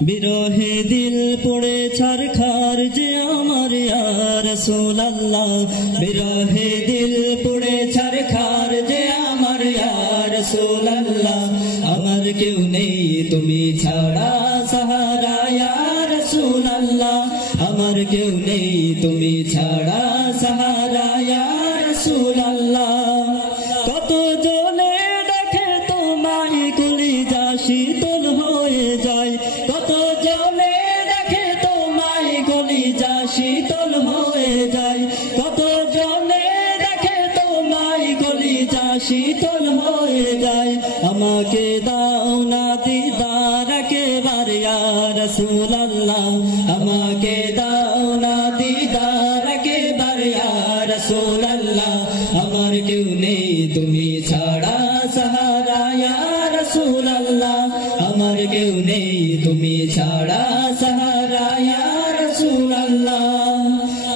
বিরহে দিল পড়ে ছারখার যে আমার ইয়া রাসূলুল্লাহ বিরহে দিল পড়ে ছারখার যে আমার ইয়া রাসূলুল্লাহ আমার কেউ নেই তুমি ছাড়া সাহারা ইয়া রাসূলুল্লাহ আমার কেউ নেই তুমি ছাড়া সাহারা ইয়া রাসূলুল্লাহ কত জনে দেখে তোমায় কলিজা শীতল হয়ে যায় কত জনে দেখে তোমায় কলিজা শীতল হয়ে যায় কত জনে দেখে তোমায় কলিজা শীতল হয়ে যায় আমাকে দাও না দিদার একেবারে ইয়া রাসূলুল্লাহ আমাকে দাও না দিদার একেবারে ইয়া রাসূলুল্লাহ আমার কেউ নেই তুমি ছাড়া সাহারা ইয়া রাসূলুল্লাহ আমার কেউ নেই তুমি ছাড়া সাহারা ইয়া রাসূলুল্লাহ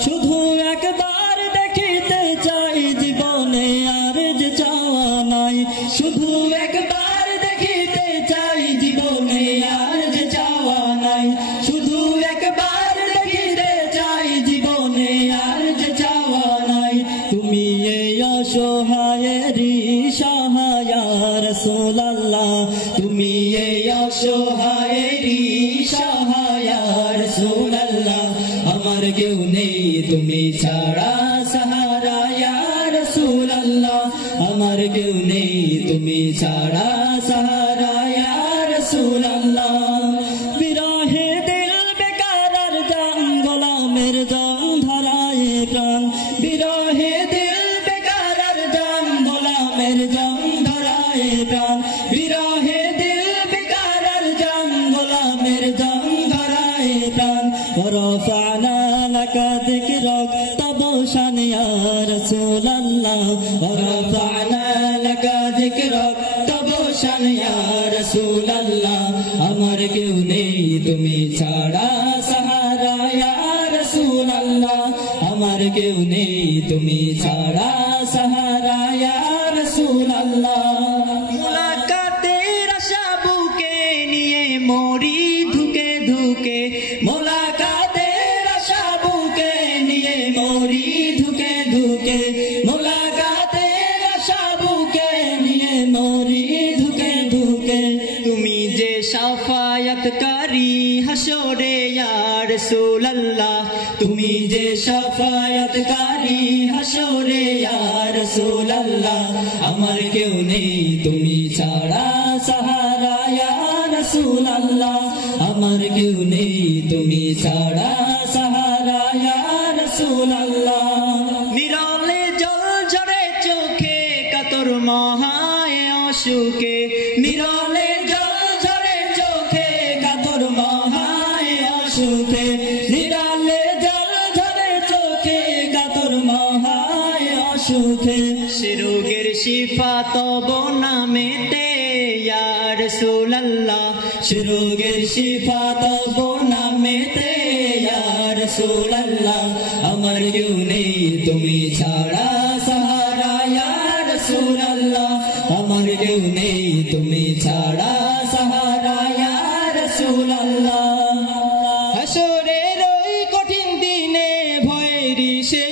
শুধু একবার দেখিতে চাই জীবনে আর যে চাওয়া নাই শুধু একবার দেখিতে চাই জীবনে আর যে চাওয়া নাই শুধু একবার দেখিতে চাই জীবনে আর যে চাওয়া নাই তুমি এই অসহায়েরই সহায় ইয়া রাসূলুল্লাহ তুমি এই অসহায়েরই সহায় ইয়া রাসূলুল্লাহ আমার কেউ নেই তুমি ছাড়া সাহারা ইয়া রাসূলুল্লাহ আমার কেউ নেই তুমি ছাড়া সাহারা ইয়া রাসূলুল্লাহ বিরহে দিল বেকার আর জান গোলামের জন ধরায় প্রাণ বিরহে দিল বেকার আর জান গোলামের জন ধরায় প্রাণ বিরহে দিল বেকার আর জান গোলামের জন ধরায় প্রাণ ورفعنا لك ذكرك طبوشا يا رسول الله ورفعنا لك ذكرك طبوشا يا رسول الله আমার কেউ নেই তুমি ছাড়া সাহারা ইয়া রাসূলুল্লাহ আমার কেউ নেই তুমি ছাড়া সাহারা ইয়া রাসূলুল্লাহ মুলাকাতের আশা বুকে নিয়ে মরি ধুকে ধুকে মুলাকাতের আশা বুকে নিয়ে মরি ধুকে ধুকে মুলাকাতের আশা বুকে নিয়ে মরি ধুকে ধুকে তুমি যে শাফায়াতকারী হাসরে ইয়া রাসূলুল্লাহ তুমি যে শাফায়াতকারী হাসরে ইয়া রাসূলুল্লাহ আমার কেউ নেই তুমি ছাড়া সাহারা ইয়া রাসূলুল্লাহ আমার কেউ নেই তুমি ছাড়া সাহারা ইয়া রাসূলুল্লাহ নিরলে জল ঝরে চোখে কাতর মহায় অসুখে নিরলে জল ঝরে চোখে কাতর মহায় অসুখে নিরলে জল ঝরে চোখে কাতর মহায় অসুখে সে রোগের শিফা তব নামেতে ইয়া রাসূলুল্লাহ সে রোগের শিফা তব নামেতে ইয়া রাসূলুল্লাহ আমার কেউ নেই তুমি ছাড়া সাহারা ইয়া রাসূলুল্লাহ আমার কেউ নেই তুমি ছাড়া সাহারা ইয়া রাসূলুল্লাহ হাসরের ওই কঠিন দিনে ভয়েরই সে